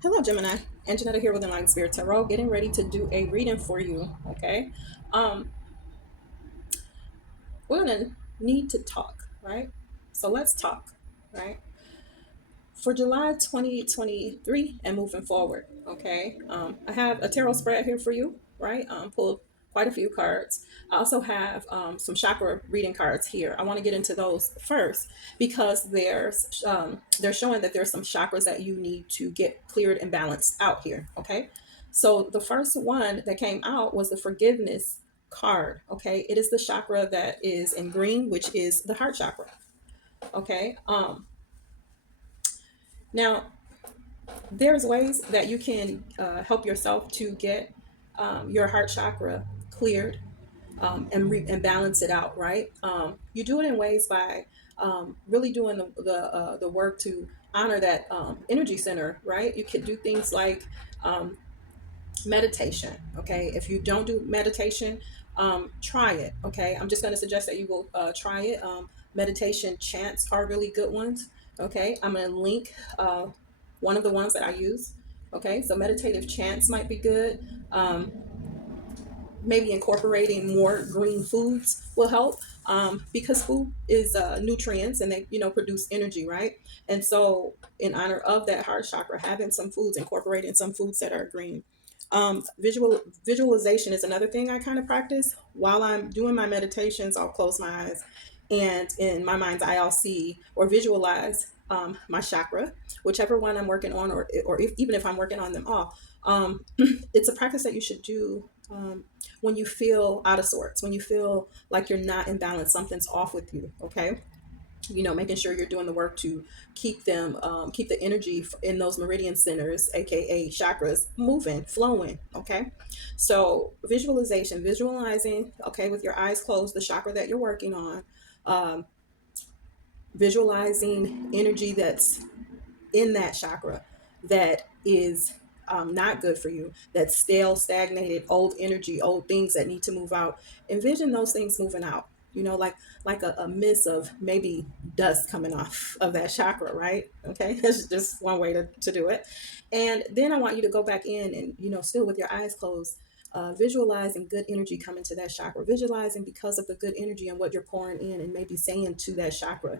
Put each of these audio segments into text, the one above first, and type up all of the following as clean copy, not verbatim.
Hello, Gemini. And Janetta here with Enlightened Spirit Tarot, getting ready to do a reading for you. Okay. Um, we're gonna need to talk, right? So let's talk, right? For July 2023 and moving forward. Okay. I have a tarot spread here for you, right? Pulled quite a few cards. I also have some chakra reading cards here. I want to get into those first because they're showing that there's some chakras that you need to get cleared and balanced out here. Okay. So the first one that came out was the forgiveness card. Okay. It is the chakra that is in green, which is the heart chakra. Okay. Now there's ways that you can help yourself to get your heart chakra cleared, and balance it out, right? You do it in ways by really doing the work to honor that energy center, right? You could do things like um, meditation. Okay, if you don't do meditation, try it. Okay, I'm just going to suggest that you will try it. Meditation chants are really good ones. Okay, I'm going to link one of the ones that I use. Okay, so meditative chants might be good. Maybe incorporating more green foods will help, because food is nutrients, and they produce energy, right? And so in honor of that heart chakra, having some foods, incorporating some foods that are green. Visualization is another thing I kind of practice while I'm doing my meditations. I'll close my eyes, and in my mind's eye I'll see or visualize my chakra, whichever one I'm working on, or even if I'm working on them all. It's a practice that you should do when you feel out of sorts, when you feel like you're not in balance, something's off with you. Okay, making sure you're doing the work to keep the energy in those meridian centers, aka chakras, moving, flowing. Okay, so visualizing, okay, with your eyes closed, the chakra that you're working on. um, Visualizing energy that's in that chakra that is not good for you, that's stale, stagnated, old energy, old things that need to move out. Envision those things moving out, like a mist of maybe dust coming off of that chakra, right? Okay, that's just one way to do it. And then I want you to go back in and, still with your eyes closed, visualizing good energy coming to that chakra, visualizing because of the good energy and what you're pouring in, and maybe saying to that chakra,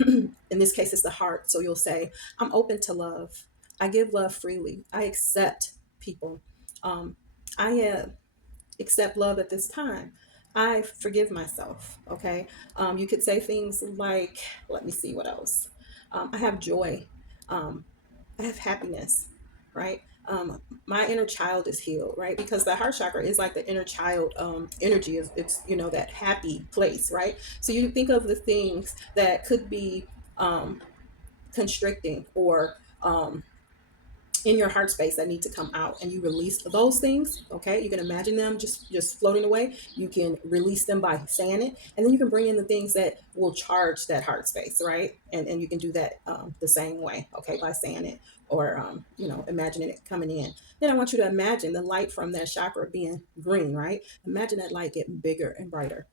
in this case it's the heart, so you'll say, I'm open to love. I give love freely. I accept people. I accept love at this time. I forgive myself. Okay. You could say things like, let me see what else. I have joy. Um, I have happiness, right? My inner child is healed, right? Because the heart chakra is like the inner child energy. It's that happy place, right? So you think of the things that could be um, constricting, or in your heart space, that need to come out, and you release those things. Okay, you can imagine them just floating away. You can release them by saying it, and then you can bring in the things that will charge that heart space, right? And you can do that the same way, okay, by saying it, or imagining it coming in. Then I want you to imagine the light from that chakra being green, right? Imagine that light getting bigger and brighter.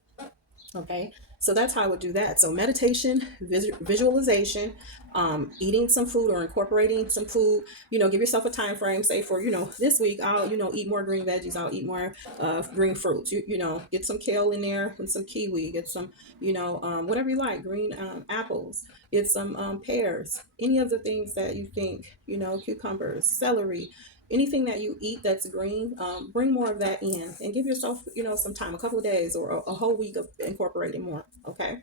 Okay, so that's how I would do that. So meditation, visualization, eating some food or incorporating some food. Give yourself a time frame. Say for this week, I'll eat more green veggies. I'll eat more green fruits. Get some kale in there and some kiwi. Get some whatever you like. Green apples. Get some pears. Any of the things that you think, cucumbers, celery, anything that you eat that's green, bring more of that in, and give yourself some time, a couple of days or a whole week of incorporating more. Okay.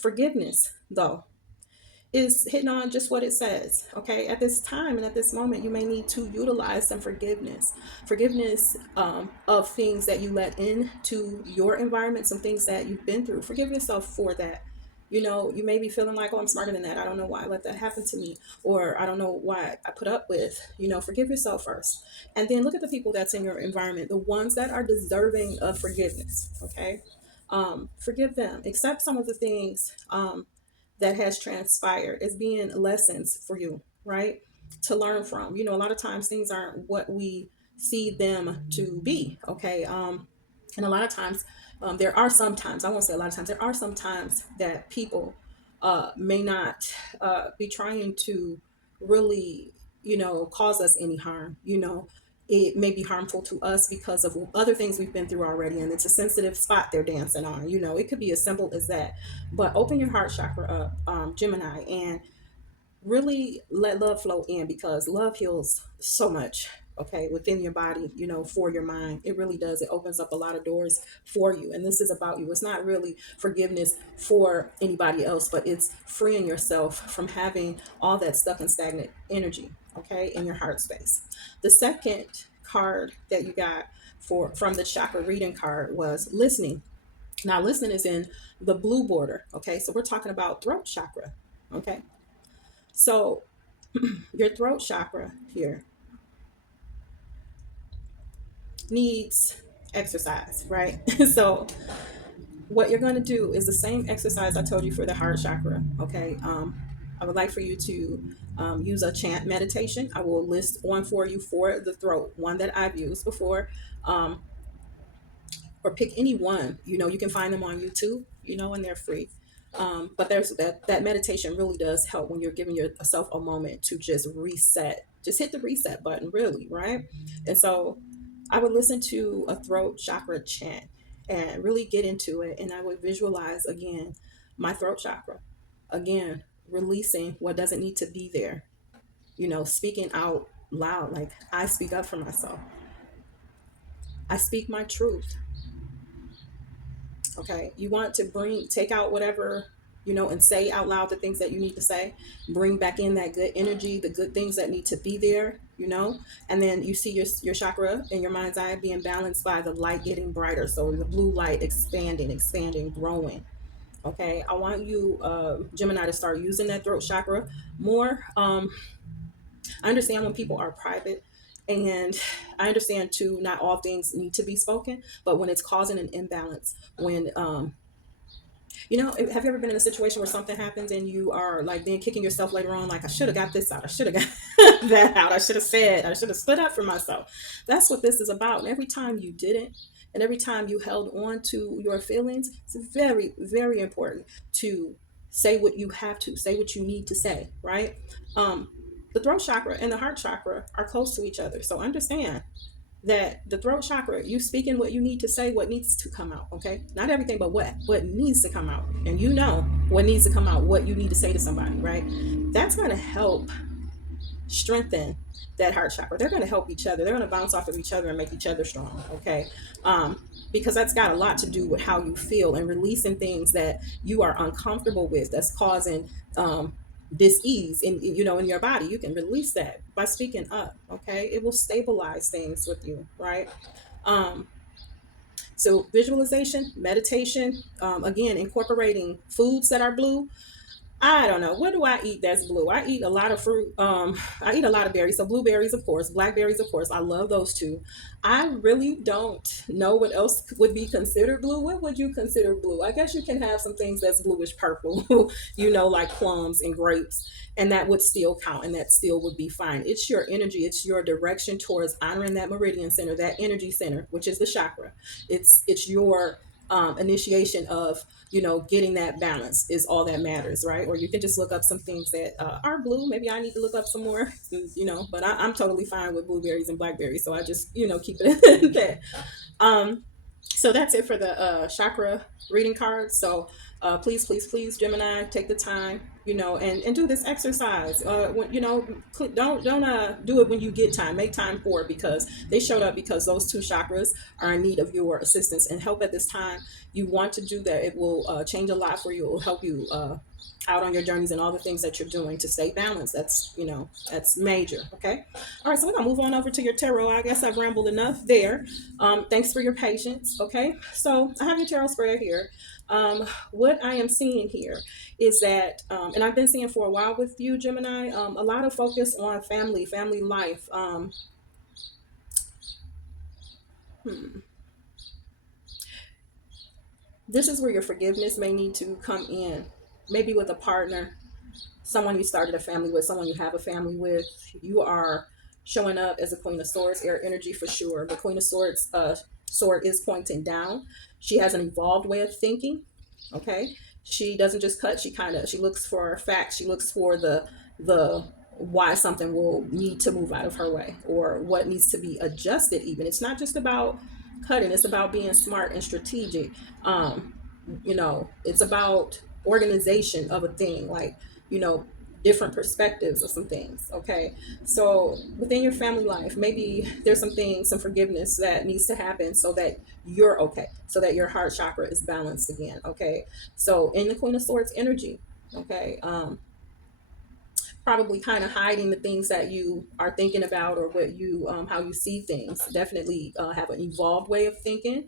Forgiveness, though, is hitting on just what it says. Okay, at this time and at this moment, you may need to utilize some forgiveness of things that you let into your environment, some things that you've been through. Forgive yourself for that. You may be feeling like, oh, I'm smarter than that, I don't know why I let that happen to me, or I don't know why I put up with. Forgive yourself first, and then look at the people that's in your environment, the ones that are deserving of forgiveness. Okay. Forgive them, accept some of the things that has transpired as being lessons for you, right? To learn from. A lot of times things aren't what we see them to be. Okay. And a lot of times, there are sometimes, I won't say a lot of times, there are some times that people may not be trying to really cause us any harm. It may be harmful to us because of other things we've been through already, and it's a sensitive spot they're dancing on. It could be as simple as that. But open your heart chakra up, Gemini, and really let love flow in, because love heals so much, okay, within your body, for your mind. It really does. It opens up a lot of doors for you, and this is about you. It's not really forgiveness for anybody else, but it's freeing yourself from having all that stuck and stagnant energy, okay, in your heart space. The second card that you got from the chakra reading card was listening. Now listening is in the blue border, okay, so we're talking about throat chakra, okay. So your throat chakra here needs exercise, right? So what you're going to do is the same exercise I told you for the heart chakra, okay. I would like for you to use a chant meditation. I will list one for you for the throat, one that I've used before, um, or pick any one. You can find them on YouTube, and they're free. But there's that meditation really does help when you're giving yourself a moment to just reset. Just hit the reset button, really, right? And so I would listen to a throat chakra chant and really get into it. And I would visualize again my throat chakra, again, releasing what doesn't need to be there, speaking out loud. Like, I speak up for myself, I speak my truth. Okay, you want to take out whatever, and say out loud the things that you need to say. Bring back in that good energy, the good things that need to be there, and then you see your chakra in your mind's eye being balanced by the light getting brighter. So the blue light expanding, growing. Okay, I want you, Gemini, to start using that throat chakra more. I understand when people are private, and I understand too, not all things need to be spoken, but when it's causing an imbalance, when have you ever been in a situation where something happens and you are like then kicking yourself later on, like, I should have got this out, I should have got that out, I should have said, I should have stood up for myself. That's what this is about. And every time you didn't, and every time you held on to your feelings, it's very, very important to say what you have to say, what you need to say, right? um the throat chakra and the heart chakra are close to each other, so understand that the throat chakra, you speaking what you need to say, what needs to come out, okay, not everything, but what needs to come out. And what needs to come out, what you need to say to somebody, right? That's going to help strengthen that heart chakra. They're going to help each other, they're going to bounce off of each other and make each other strong, okay. Because that's got a lot to do with how you feel and releasing things that you are uncomfortable with, that's causing dis-ease in your body. You can release that by speaking up, okay. It will stabilize things with you, right? um so visualization, meditation, again, incorporating foods that are blue. I don't know. What do I eat that's blue? I eat a lot of fruit. I eat a lot of berries. So blueberries, of course, blackberries, of course. I love those too. I really don't know what else would be considered blue. What would you consider blue? I guess you can have some things that's bluish purple, like plums and grapes, and that would still count, and that still would be fine. It's your energy. It's your direction towards honoring that meridian center, that energy center, which is the chakra. It's your initiation of getting that balance is all that matters, right? Or you can just look up some things that are blue. Maybe I need to look up some more, but I'm totally fine with blueberries and blackberries, so I just keep it in that. um so that's it for the chakra reading cards. So please, please, please, Gemini, take the time, and do this exercise. When, don't do it when you get time. Make time for it, because they showed up because those two chakras are in need of your assistance and help at this time. You want to do that. It will change a lot for you. It will help you out on your journeys and all the things that you're doing to stay balanced. That's major. Okay. All right. So we're going to move on over to your tarot. I guess I've rambled enough there. Thanks for your patience. Okay. So I have your tarot spread here. What I am seeing here is that, and I've been seeing for a while with you, Gemini, a lot of focus on family life. Hmm. This is where your forgiveness may need to come in, maybe with a partner, someone you started a family with, someone you have a family with. You are showing up as a Queen of Swords, air energy for sure. The Queen of Swords sword is pointing down. She has an evolved way of thinking. Okay, she doesn't just cut. She looks for facts. She looks for the why something will need to move out of her way or what needs to be adjusted. Even it's not just about cutting, it's about being smart and strategic. um it's about organization of a thing, like, you know different perspectives of some things. Okay, so within your family life, maybe there's some things, some forgiveness that needs to happen so that you're okay, so that your heart chakra is balanced again. Okay, so in the Queen of Swords energy, okay, probably kind of hiding the things that you are thinking about, or what you how you see things. Definitely have an evolved way of thinking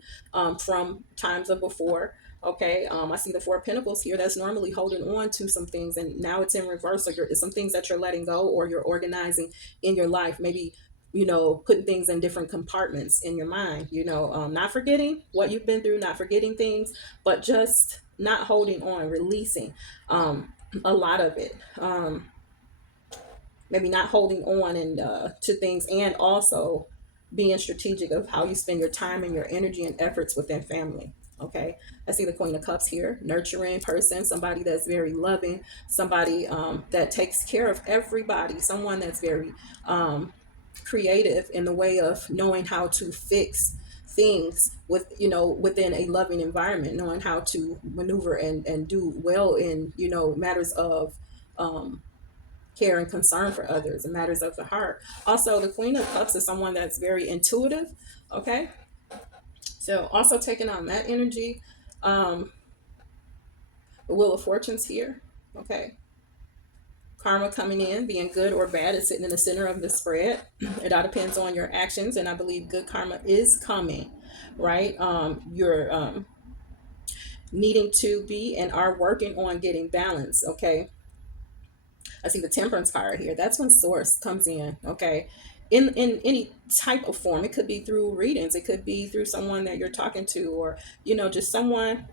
from times of before. Okay, I see the Four of Pentacles here. That's normally holding on to some things, and now it's in reverse. So it's some things that you're letting go, or you're organizing in your life. Maybe, putting things in different compartments in your mind. Not forgetting what you've been through, not forgetting things, but just not holding on, releasing a lot of it. Maybe not holding on and to things, and also being strategic of how you spend your time and your energy and efforts within family. Okay, I see the Queen of Cups here. Nurturing person, somebody that's very loving, somebody that takes care of everybody, someone that's very creative in the way of knowing how to fix things within a loving environment, knowing how to maneuver and do well in matters of um, care and concern for others and matters of the heart. Also, the Queen of Cups is someone that's very intuitive. Okay, so also taking on that energy. The Wheel of Fortune's here. Okay, karma coming in, being good or bad, is sitting in the center of the spread. It all depends on your actions, and I believe good karma is coming. Right, you're needing to be and are working on getting balance. Okay, I see the Temperance card here. That's when source comes in. Okay, in any type of form. It could be through readings. It could be through someone that you're talking to, or just someone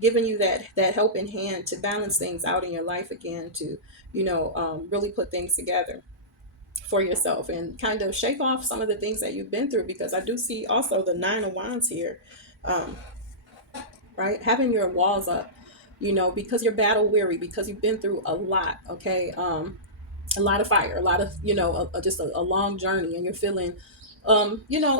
giving you that helping hand to balance things out in your life again. To really put things together for yourself and kind of shake off some of the things that you've been through. Because I do see also the Nine of Wands here. Um, right, having your walls up. Because you're battle weary, because you've been through a lot. Okay, a lot of fire, a lot of just a long journey, and you're feeling a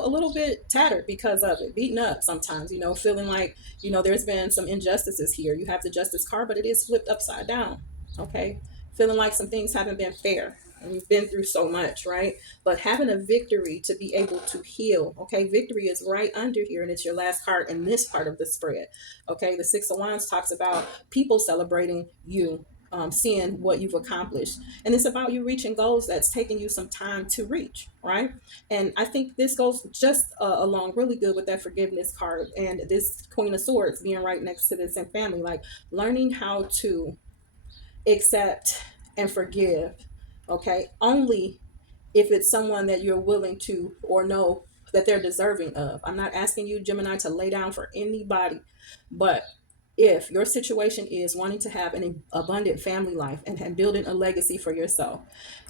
little bit tattered because of it, beaten up sometimes, feeling like there's been some injustices here. You have the Justice card, but it is flipped upside down. Okay, feeling like some things haven't been fair, and you've been through so much, right? But having a victory to be able to heal. Okay, victory is right under here, and it's your last card in this part of the spread. Okay, the Six of Wands talks about people celebrating you, seeing what you've accomplished, and it's about you reaching goals that's taking you some time to reach, right? And I think this goes just along really good with that forgiveness card, and this Queen of Swords being right next to this in family, like learning how to accept and forgive. Okay, only if it's someone that you're willing to or know that they're deserving of. I'm not asking you, Gemini, to lay down for anybody, but if your situation is wanting to have an abundant family life, and building a legacy for yourself,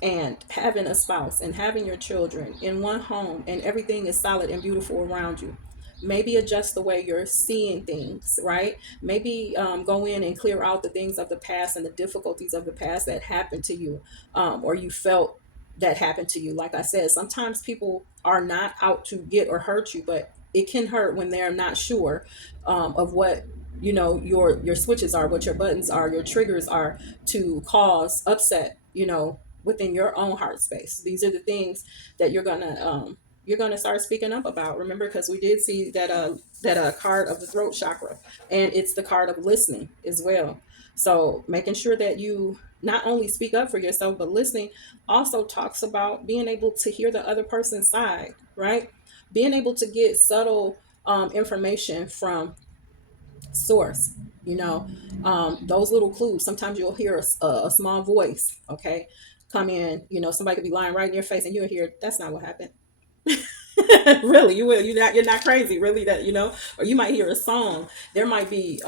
and having a spouse and having your children in one home, and everything is solid and beautiful around you, maybe adjust the way you're seeing things. Right, maybe go in and clear out the things of the past and the difficulties of the past that happened to you, or you felt that happened to you. Like I said, sometimes people are not out to get or hurt you, but it can hurt when they're not sure of what your switches are, what your buttons are, your triggers are, to cause upset within your own heart space. These are the things that you're gonna start speaking up about. Remember, because we did see that card of the throat chakra, and it's the card of listening as well. So making sure that you not only speak up for yourself, but listening also talks about being able to hear the other person's side. Right, being able to get subtle information from source. Those little clues. Sometimes you'll hear a small voice, okay, come in. Somebody could be lying right in your face, and you'll hear, that's not what happened. Really, you will. You're not crazy, really. That or you might hear a song. There might be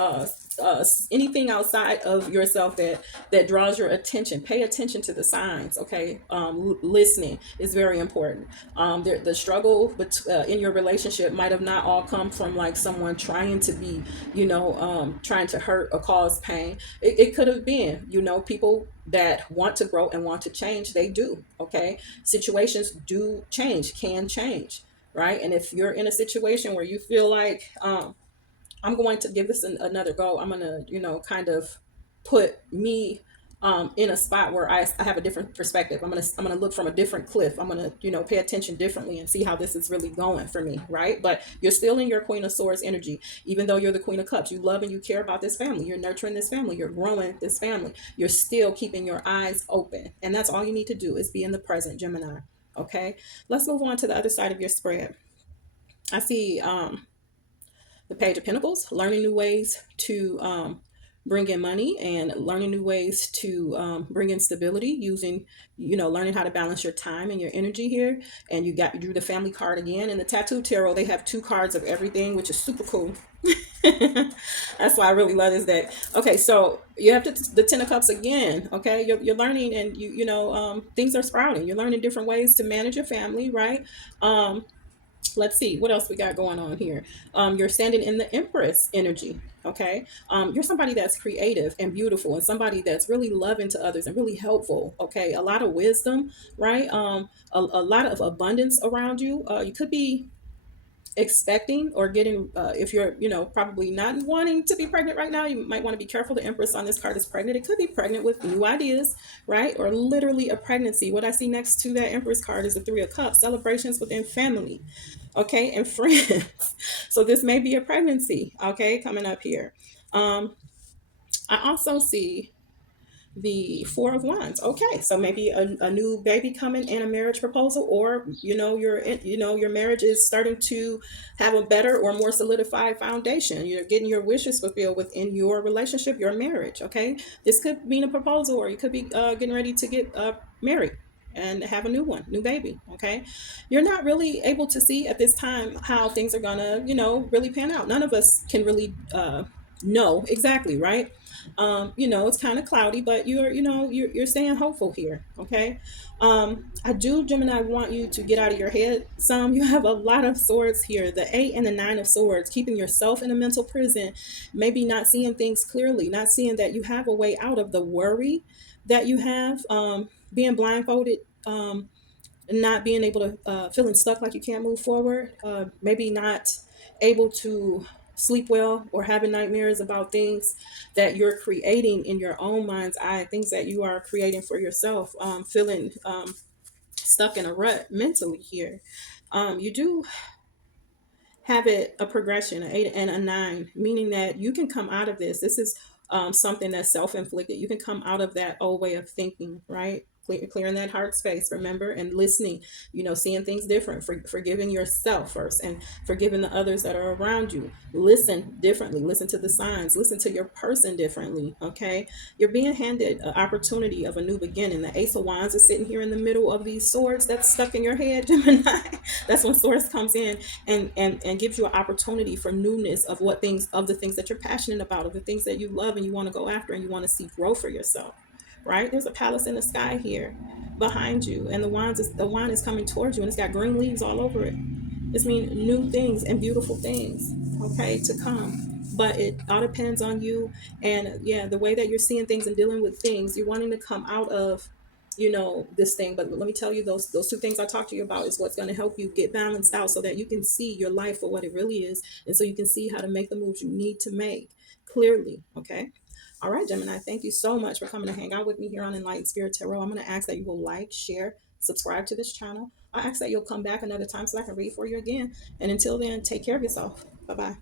anything outside of yourself that draws your attention. Pay attention to the signs. Okay, listening is very important. The struggle in your relationship might have not all come from like someone trying to be, trying to hurt or cause pain. It could have been, people that want to grow and want to change. They do. Okay, situations do change, can change, right? And if you're in a situation where you feel like, I'm going to give this another go, I'm going to, kind of put me in a spot where I have a different perspective. I'm gonna look from a different cliff. I'm gonna, pay attention differently and see how this is really going for me, right? But you're still in your Queen of Swords energy, even though you're the Queen of Cups. You love and you care about this family. You're nurturing this family. You're growing this family. You're still keeping your eyes open, and that's all you need to do is be in the present, Gemini. Okay, let's move on to the other side of your spread. I see the Page of Pentacles, learning new ways to bring in money and learning new ways to bring in stability using, learning how to balance your time and your energy here. And you drew the Family card again. In the Tattoo Tarot, they have two cards of everything, which is super cool. That's why I really love this deck. Okay, so you have the Ten of Cups again. Okay, you're learning, and things are sprouting. You're learning different ways to manage your family, right? Let's see what else we got going on here. You're standing in the Empress energy. Okay, you're somebody that's creative and beautiful, and somebody that's really loving to others and really helpful. Okay, a lot of wisdom, right? A lot of abundance around you. You could be expecting or getting, if you're, probably not wanting to be pregnant right now, you might want to be careful. The Empress on this card is pregnant. It could be pregnant with new ideas, right? Or literally a pregnancy. What I see next to that Empress card is the Three of Cups, celebrations within family, okay, and friends. So this may be a pregnancy, okay, coming up here. I also see the Four of Wands. Okay, so maybe a new baby coming and a marriage proposal, or your marriage is starting to have a better or more solidified foundation. You're getting your wishes fulfilled within your relationship, your marriage. Okay, this could mean a proposal, or you could be getting ready to get married and have a new baby. Okay, you're not really able to see at this time how things are gonna really pan out. None of us can really know exactly, right? It's kind of cloudy, but you're staying hopeful here. Okay, I do, Gemini, want you to get out of your head some. You have a lot of swords here, the Eight and the Nine of Swords, keeping yourself in a mental prison, maybe not seeing things clearly, not seeing that you have a way out of the worry that you have, being blindfolded, not being able to, feeling stuck, like you can't move forward, maybe not able to sleep well, or having nightmares about things that you're creating in your own mind's eye, things that you are creating for yourself, feeling stuck in a rut mentally here. You do have it a progression, an eight and a nine, meaning that you can come out of this. This is something that's self-inflicted. You can come out of that old way of thinking, right? Clearing that heart space, remember, and listening, seeing things different, forgiving yourself first, and forgiving the others that are around you. Listen differently, listen to the signs, listen to your person differently. Okay, you're being handed an opportunity of a new beginning. The Ace of Wands is sitting here in the middle of these swords that's stuck in your head, Gemini. That's when Source comes in and gives you an opportunity for newness of the things that you're passionate about, of the things that you love and you want to go after and you want to see grow for yourself. Right? There's a palace in the sky here behind you, and the wand is coming towards you, and it's got green leaves all over it. This means new things and beautiful things, okay, to come. But it all depends on you, and yeah, the way that you're seeing things and dealing with things. You're wanting to come out of, this thing. But let me tell you, those two things I talked to you about is what's going to help you get balanced out, so that you can see your life for what it really is, and so you can see how to make the moves you need to make clearly. Okay. All right, Gemini, thank you so much for coming to hang out with me here on Enlightened Spirit Tarot. I'm going to ask that you will like, share, subscribe to this channel. I ask that you'll come back another time so I can read for you again. And until then, take care of yourself. Bye-bye.